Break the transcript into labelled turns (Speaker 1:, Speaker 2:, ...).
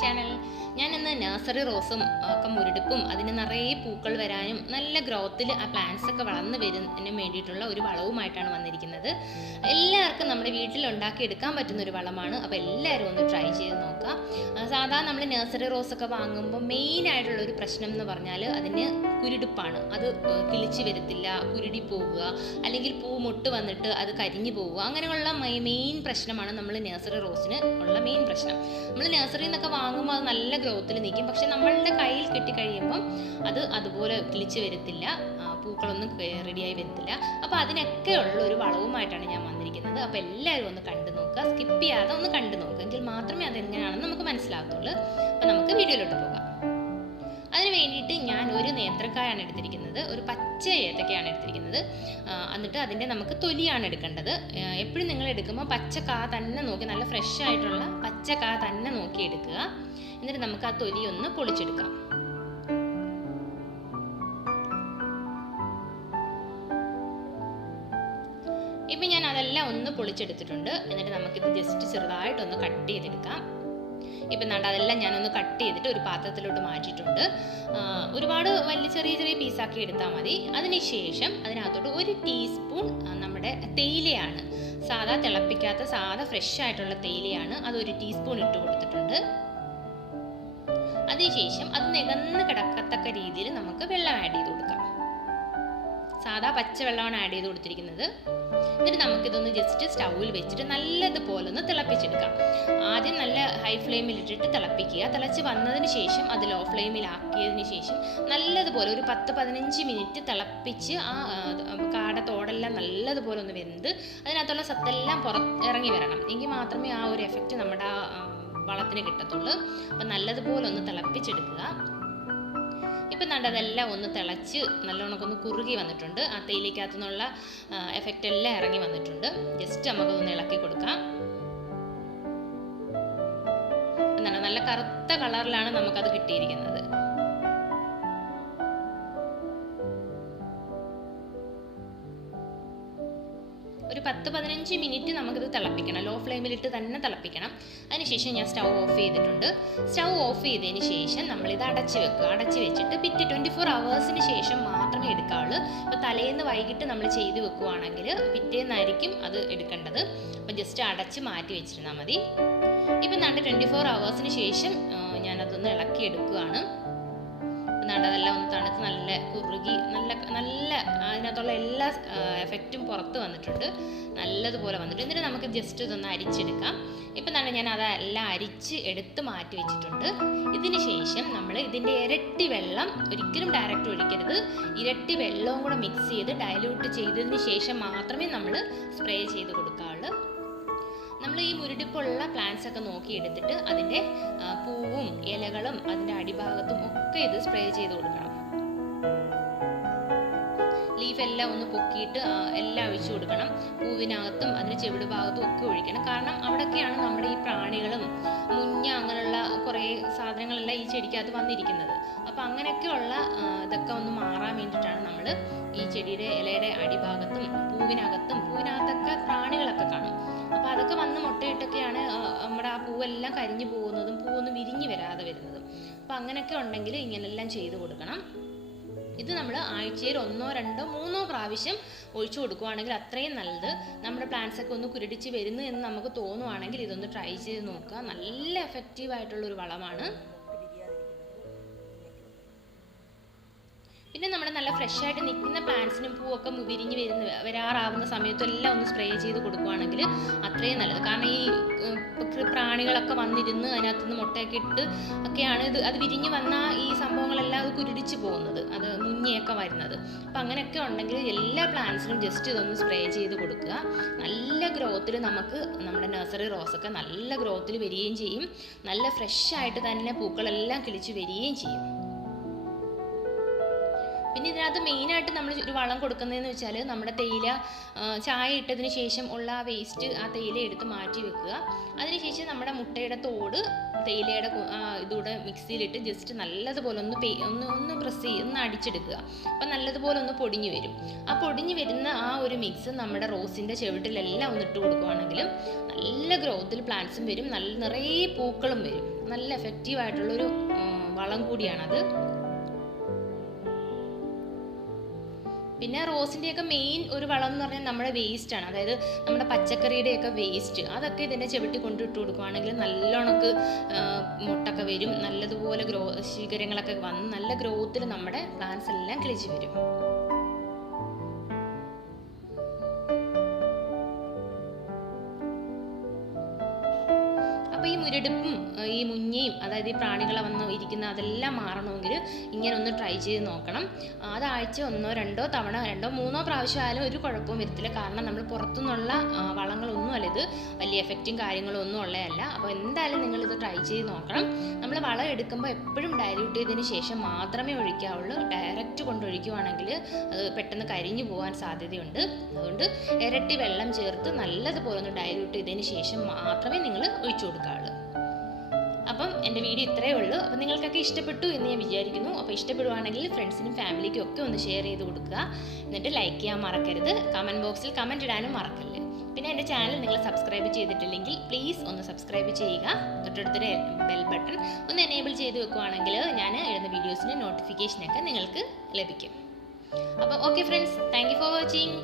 Speaker 1: Channel ഞാൻ ഇന്ന് nursery റോസും ഒക്കെ മുരടിപ്പും അതിന് നിറയെ പൂക്കൾ വരാനും നല്ല ഗ്രോത്തിൽ ആ പ്ലാന്റ്സ് ഒക്കെ വളർന്നു വരുന്നതിനും വേണ്ടിയിട്ടുള്ള ഒരു വളവുമായിട്ടാണ് വന്നിരിക്കുന്നത്. എല്ലാവർക്കും നമ്മുടെ വീട്ടിൽ ഉണ്ടാക്കിയെടുക്കാൻ പറ്റുന്ന ഒരു വളമാണ്. അപ്പോൾ എല്ലാവരും ഒന്ന് ട്രൈ ചെയ്ത് നോക്കുക സാധാരണ നമ്മൾ നഴ്സറി റോസൊക്കെ വാങ്ങുമ്പോൾ മെയിൻ ആയിട്ടുള്ള ഒരു പ്രശ്നം എന്ന് പറഞ്ഞാൽ അതിന് കുരുടിപ്പാണ്. അത് കിളിച്ചു വരത്തില്ല കുരുടി പോവുക അല്ലെങ്കിൽ പൂ മുട്ട് വന്നിട്ട് അത് കരിഞ്ഞു പോവുക അങ്ങനെയുള്ള മെയിൻ പ്രശ്നമാണ് നമ്മൾ നഴ്സറി റോസിന് ഉള്ള മെയിൻ പ്രശ്നം. നമ്മൾ നഴ്സറിയിൽ നിന്നൊക്കെ വാങ്ങുമ്പോൾ അത് നല്ല ഗ്രോത്തിൽ നിൽക്കും പക്ഷെ നമ്മളുടെ കയ്യിൽ കിട്ടിക്കഴിയുമ്പം അത് അതുപോലെ കിളിച്ചു വരത്തില്ല പൂക്കളൊന്നും റെഡിയായി വരത്തില്ല. അപ്പോൾ അതിനൊക്കെ ഉള്ള ഒരു വളവുമായിട്ടാണ് ഞാൻ വന്നിരിക്കുന്നത്. അപ്പോൾ എല്ലാവരും ഒന്ന് കണ്ടു നോക്കുക. സ്കിപ്പ് ചെയ്യാതെ ഒന്ന് കണ്ടു നോക്കുക. എങ്കിൽ മാത്രമേ അതെങ്ങനെയാണെന്ന് നമുക്ക് മനസ്സിലാകത്തുള്ളൂ. അപ്പോൾ നമുക്ക് വീഡിയോയിലോട്ട് പോകാം. അതിന് വേണ്ടിയിട്ട് ഞാൻ ഒരു നേത്രക്കായാണ് എടുത്തിരിക്കുന്നത്. ഒരു പച്ച ഏത്തക്കയാണ് എടുത്തിരിക്കുന്നത്. എന്നിട്ട് അതിന്റെ നമുക്ക് തൊലിയാണ് എടുക്കേണ്ടത്. എപ്പോഴും നിങ്ങൾ എടുക്കുമ്പോൾ പച്ച കാ തന്നെ നോക്കി നല്ല ഫ്രഷ് ആയിട്ടുള്ള പച്ച കാ തന്നെ നോക്കി എടുക്കുക. എന്നിട്ട് നമുക്ക് ആ തൊലി ഒന്ന് പൊളിച്ചെടുക്കാം. ഇപ്പം ഞാൻ അതെല്ലാം ഒന്ന് പൊളിച്ചെടുത്തിട്ടുണ്ട്. എന്നിട്ട് നമുക്കിത് ജസ്റ്റ് ചെറുതായിട്ടൊന്ന് കട്ട് ചെയ്തെടുക്കാം. ഇപ്പം നാണ്ട അതെല്ലാം ഞാനൊന്ന് കട്ട് ചെയ്തിട്ട് ഒരു പാത്രത്തിലോട്ട് മാറ്റിയിട്ടുണ്ട്. ഒരുപാട് വലിയ ചെറിയ ചെറിയ പീസാക്കി എടുത്താൽ മതി. അതിനുശേഷം അതിനകത്തോട്ട് ഒരു ടീസ്പൂൺ നമ്മുടെ തേയിലയാണ്. സാധാ തിളപ്പിക്കാത്ത സാധാ ഫ്രഷ് ആയിട്ടുള്ള തേയിലയാണ് അത് ഒരു ടീസ്പൂൺ ഇട്ട് കൊടുത്തിട്ടുണ്ട്. അതിനുശേഷം അത് നികന്ന് കിടക്കത്തക്ക രീതിയിൽ നമുക്ക് വെള്ളം ആഡ് ചെയ്ത് കൊടുക്കാം. സാധാ പച്ചവെള്ളമാണ് ആഡ് ചെയ്ത് കൊടുത്തിരിക്കുന്നത്. എന്നിട്ട് നമുക്കിതൊന്ന് ജസ്റ്റ് സ്റ്റൗവിൽ വെച്ചിട്ട് നല്ലതുപോലെ ഒന്ന് തിളപ്പിച്ചെടുക്കാം. ആദ്യം നല്ല ഹൈ ഫ്ലെയിമിൽ ഇട്ടിട്ട് തിളപ്പിക്കുക. തിളച്ച് വന്നതിന് ശേഷം അത് ലോ ഫ്ലെയിമിലാക്കിയതിന് ശേഷം നല്ലതുപോലെ ഒരു പത്ത് പതിനഞ്ച് മിനിറ്റ് തിളപ്പിച്ച് ആ കാട തോടെല്ലാം നല്ലതുപോലെ ഒന്ന് വെന്ത് അതിനകത്തുള്ള സത്തെല്ലാം പുറത്ത് ഇറങ്ങി വരണം. എങ്കിൽ മാത്രമേ ആ ഒരു എഫക്റ്റ് നമ്മുടെ വളത്തിന് കിട്ടത്തുള്ളൂ. അപ്പം നല്ലതുപോലെ ഒന്ന് തിളപ്പിച്ചെടുക്കുക. ഇപ്പം നണ്ട് അതെല്ലാം ഒന്ന് തിളച്ച് നല്ലോണം ഒന്ന് കുറുകി വന്നിട്ടുണ്ട്. ആ തേയിലക്കകത്തു നിന്നുള്ള എഫക്റ്റ് എല്ലാം ഇറങ്ങി വന്നിട്ടുണ്ട്. ജസ്റ്റ് നമുക്കൊന്ന് ഇളക്കി കൊടുക്കാം. എന്താണ് നല്ല കറുത്ത കളറിലാണ് നമുക്കത് കിട്ടിയിരിക്കുന്നത്. ഒരു പത്ത് പതിനഞ്ച് മിനിറ്റ് നമുക്കിത് തിളപ്പിക്കണം. ലോ ഫ്ലെയിമിലിട്ട് തന്നെ തിളപ്പിക്കണം. അതിനുശേഷം ഞാൻ സ്റ്റൗ ഓഫ് ചെയ്തിട്ടുണ്ട്. സ്റ്റൗ ഓഫ് ചെയ്തതിന് ശേഷം നമ്മളിത് അടച്ച് വെക്കുക. അടച്ച് വെച്ചിട്ട് പിറ്റേ ട്വന്റി ഫോർ അവേഴ്സിന് ശേഷം മാത്രമേ എടുക്കാവുള്ളൂ. ഇപ്പോൾ തലേന്ന് വൈകിട്ട് നമ്മൾ ചെയ്ത് വെക്കുവാണെങ്കിൽ പിറ്റേന്നായിരിക്കും അത് എടുക്കേണ്ടത്. അപ്പോൾ ജസ്റ്റ് അടച്ച് മാറ്റി വെച്ചിരുന്നാൽ മതി. ഇപ്പം നാണ്ട് ട്വന്റി ഫോർ അവേഴ്സിന് ശേഷം ഞാനതൊന്ന് ഇളക്കി എടുക്കുകയാണ് എന്നാണ്ട് അതെല്ലാം ഒന്ന് തണുത്ത് നല്ല കുറുകി നല്ല നല്ല അതിനകത്തുള്ള എല്ലാ എഫക്റ്റും പുറത്ത് വന്നിട്ടുണ്ട്. നല്ലതുപോലെ വന്നിട്ടുണ്ട്. എന്നിട്ട് നമുക്ക് ജസ്റ്റ് ഇതൊന്ന് അരിച്ചെടുക്കാം. ഇപ്പം തന്നെ ഞാൻ അതെല്ലാം അരിച്ച് എടുത്ത് മാറ്റി വെച്ചിട്ടുണ്ട്. ഇതിന് ശേഷം നമ്മൾ ഇതിന്റെ ഇരട്ടി വെള്ളം ഒരിക്കലും ഡയറക്റ്റ് ഒഴിക്കരുത്. ഇരട്ടി വെള്ളവും കൂടെ മിക്സ് ചെയ്ത് ഡയലൂട്ട് ചെയ്തതിന് ശേഷം മാത്രമേ നമ്മൾ സ്പ്രേ ചെയ്ത് കൊടുക്കാവുള്ളൂ. ഈ പ്ലാന്റ്സ് ഒക്കെ നോക്കിയെടുത്തിട്ട് അതിന്റെ പൂവും ഇലകളും അതിന്റെ അടിഭാഗത്തും ഒക്കെ ഇത് സ്പ്രേ ചെയ്ത് കൊടുക്കണം. ലീഫ് എല്ലാം ഒന്ന് പൊക്കിയിട്ട് എല്ലാം ഒഴിച്ചു കൊടുക്കണം. പൂവിനകത്തും അതിന് ചെവിട് ഭാഗത്തും ഒക്കെ ഒഴിക്കണം. കാരണം അവിടെയൊക്കെയാണ് നമ്മുടെ ഈ പ്രാണികളും മുഞ്ഞ അങ്ങനെയുള്ള കുറേ സാധനങ്ങളെല്ലാം ഈ ചെടിക്കകത്ത് വന്നിരിക്കുന്നത്. അപ്പോൾ അങ്ങനെയൊക്കെയുള്ള ഇതൊക്കെ ഒന്ന് മാറാൻ വേണ്ടിയിട്ടാണ് ചെടിയുടെ ഇലയുടെ അടിഭാഗത്തും പൂവിനകത്തും പൂവിനകത്തൊക്കെ പ്രാണികളൊക്കെ കാണും. അപ്പോൾ അതൊക്കെ വന്ന് മുട്ടയിട്ടൊക്കെയാണ് നമ്മുടെ ആ പൂവെല്ലാം കരിഞ്ഞു പോകുന്നതും പൂവൊന്നും വിരിഞ്ഞു വരാതെ വരുന്നതും. അപ്പോൾ അങ്ങനെയൊക്കെ ഉണ്ടെങ്കിൽ ഇങ്ങനെല്ലാം ചെയ്ത് കൊടുക്കണം. ഇത് നമ്മൾ ആഴ്ചയിൽ ഒന്നോ രണ്ടോ മൂന്നോ പ്രാവശ്യം ഒഴിച്ചു കൊടുക്കുവാണെങ്കിൽ അത്രയും നല്ലത്. നമ്മുടെ പ്ലാന്റ്സ് ഒക്കെ ഒന്ന് കുരുടിച്ച് വരുന്നു എന്ന് നമുക്ക് തോന്നുവാണെങ്കിൽ ഇതൊന്ന് ട്രൈ ചെയ്ത് നോക്കുക. നല്ല എഫക്റ്റീവ് ആയിട്ടുള്ള ഒരു വളമാണ്. പിന്നെ നമ്മൾ നല്ല ഫ്രഷ് ആയിട്ട് നിൽക്കുന്ന പ്ലാന്റ്സിനും പൂവൊക്കെ വിരിഞ്ഞ് വരുന്ന വരാറാവുന്ന സമയത്തും എല്ലാം ഒന്ന് സ്പ്രേ ചെയ്ത് കൊടുക്കുവാണെങ്കിൽ അത്രയും നല്ലത്. കാരണം ഈ പ്രാണികളൊക്കെ വന്നിരുന്ന് അതിനകത്തുനിന്ന് മുട്ടയൊക്കെ ഇട്ട് ഒക്കെയാണ് ഇത് അത് വിരിഞ്ഞ് വന്ന ഈ സംഭവങ്ങളെല്ലാം അത് കുരുടിച്ച് പോകുന്നത്. അത് മുഞ്ഞയൊക്കെ വരുന്നത്. അപ്പം അങ്ങനെയൊക്കെ ഉണ്ടെങ്കിൽ എല്ലാ പ്ലാന്റ്സിനും ജസ്റ്റ് ഇതൊന്ന് സ്പ്രേ ചെയ്ത് കൊടുക്കുക. നല്ല ഗ്രോത്തിൽ നമുക്ക് നമ്മുടെ നഴ്സറി റോസൊക്കെ നല്ല ഗ്രോത്തിൽ വരികയും ചെയ്യും. നല്ല ഫ്രഷ് ആയിട്ട് തന്നെ പൂക്കളെല്ലാം കിളിച്ച് വരികയും ചെയ്യും. ഇതിനകത്ത് മെയിനായിട്ട് നമ്മൾ ഒരു വളം കൊടുക്കുന്നതെന്ന് വെച്ചാൽ നമ്മുടെ തേയില ചായ ഇട്ടതിന് ശേഷം ഉള്ള ആ വേസ്റ്റ് ആ തേയില എടുത്ത് മാറ്റി വെക്കുക. അതിനുശേഷം നമ്മുടെ മുട്ടയുടെ തോട് തേയിലയുടെ ഇതുകൂടെ മിക്സിയിലിട്ട് ജസ്റ്റ് നല്ലതുപോലെ ഒന്ന് പേ ഒന്ന് ഒന്ന് പ്രസ് ചെയ്ത് ഒന്ന് അടിച്ചെടുക്കുക. അപ്പം നല്ലതുപോലെ ഒന്ന് പൊടിഞ്ഞു വരും. ആ പൊടിഞ്ഞു വരുന്ന ആ ഒരു മിക്സ് നമ്മുടെ റോസിന്റെ ചെവിട്ടിലെല്ലാം ഒന്ന് ഇട്ട് കൊടുക്കുകയാണെങ്കിലും നല്ല ഗ്രോത്തിൽ പ്ലാന്റ്സും വരും. നല്ല നിറയെ പൂക്കളും വരും. നല്ല എഫക്റ്റീവ് ആയിട്ടുള്ളൊരു വളം കൂടിയാണത്. പിന്നെ റോസിന്റെയൊക്കെ മെയിൻ ഒരു വളം എന്ന് പറഞ്ഞാൽ നമ്മുടെ വേസ്റ്റ് ആണ്. അതായത് നമ്മുടെ പച്ചക്കറിയുടെയൊക്കെ വേസ്റ്റ് അതൊക്കെ ഇതിന്റെ ചവിട്ടി കൊണ്ടിട്ട് കൊടുക്കുകയാണെങ്കിൽ നല്ലോണക്ക് മുട്ടൊക്കെ വരും. നല്ലതുപോലെ ഗ്രോ ശീകരങ്ങളൊക്കെ വന്ന് നല്ല ഗ്രോത്തിൽ നമ്മുടെ പ്ലാന്റ്സ് എല്ലാം കിളിച്ച് വരും. മുരടിപ്പും ഈ മുഞ്ഞയും അതായത് ഈ പ്രാണികളെ വന്ന് ഇരിക്കുന്ന അതെല്ലാം മാറണമെങ്കിൽ ഇങ്ങനെ ഒന്ന് ട്രൈ ചെയ്ത് നോക്കണം. അതാഴ്ച ഒന്നോ രണ്ടോ തവണ രണ്ടോ മൂന്നോ പ്രാവശ്യം ആയാലും ഒരു കുഴപ്പവും വരത്തില്ല. കാരണം നമ്മൾ പുറത്തുനിന്നുള്ള വളങ്ങളൊന്നും അല്ല ഇത്. വലിയ എഫക്റ്റും കാര്യങ്ങളും ഒന്നും ഉള്ളതല്ല. അപ്പോൾ എന്തായാലും നിങ്ങൾ ഇത് ട്രൈ ചെയ്ത് നോക്കണം. നമ്മൾ വളം എടുക്കുമ്പോൾ എപ്പോഴും ഡയല്യൂട്ട് ചെയ്തതിന് ശേഷം മാത്രമേ ഒഴിക്കാവുള്ളൂ. ഡയറക്റ്റ് കൊണ്ട് ഒഴിക്കുവാണെങ്കിൽ അത് പെട്ടെന്ന് കരിഞ്ഞു പോകാൻ സാധ്യതയുണ്ട്. അതുകൊണ്ട് ഇരട്ടി വെള്ളം ചേർത്ത് നല്ലതുപോലെ ഒന്ന് ഡയല്യൂട്ട് ചെയ്തതിന് ശേഷം മാത്രമേ നിങ്ങൾ ഒഴിച്ചു കൊടുക്കാവുള്ളൂ. അപ്പം എന്റെ വീഡിയോ ഇത്രയേ ഉള്ളൂ. അപ്പം നിങ്ങൾക്കൊക്കെ ഇഷ്ടപ്പെട്ടു എന്ന് ഞാൻ വിചാരിക്കുന്നു. അപ്പോൾ ഇഷ്ടപ്പെടുവാണെങ്കിൽ ഫ്രണ്ട്സിനും ഫാമിലിക്കും ഒക്കെ ഒന്ന് ഷെയർ ചെയ്ത് കൊടുക്കുക. എന്നിട്ട് ലൈക്ക് ചെയ്യാൻ മറക്കരുത്. കമന്റ് ബോക്സിൽ കമന്റ് ഇടാനും മറക്കല്ലേ. പിന്നെ എന്റെ ചാനൽ നിങ്ങൾ സബ്സ്ക്രൈബ് ചെയ്തിട്ടില്ലെങ്കിൽ പ്ലീസ് ഒന്ന് സബ്സ്ക്രൈബ് ചെയ്യുക. തൊട്ടടുത്തൊരു ബെൽ ബട്ടൺ ഒന്ന് എനേബിൾ ചെയ്ത് വെക്കുവാണെങ്കിൽ ഞാൻ ഇടുന്ന വീഡിയോസിന്റെ നോട്ടിഫിക്കേഷനൊക്കെ നിങ്ങൾക്ക് ലഭിക്കും. അപ്പോൾ okay friends thank you for watching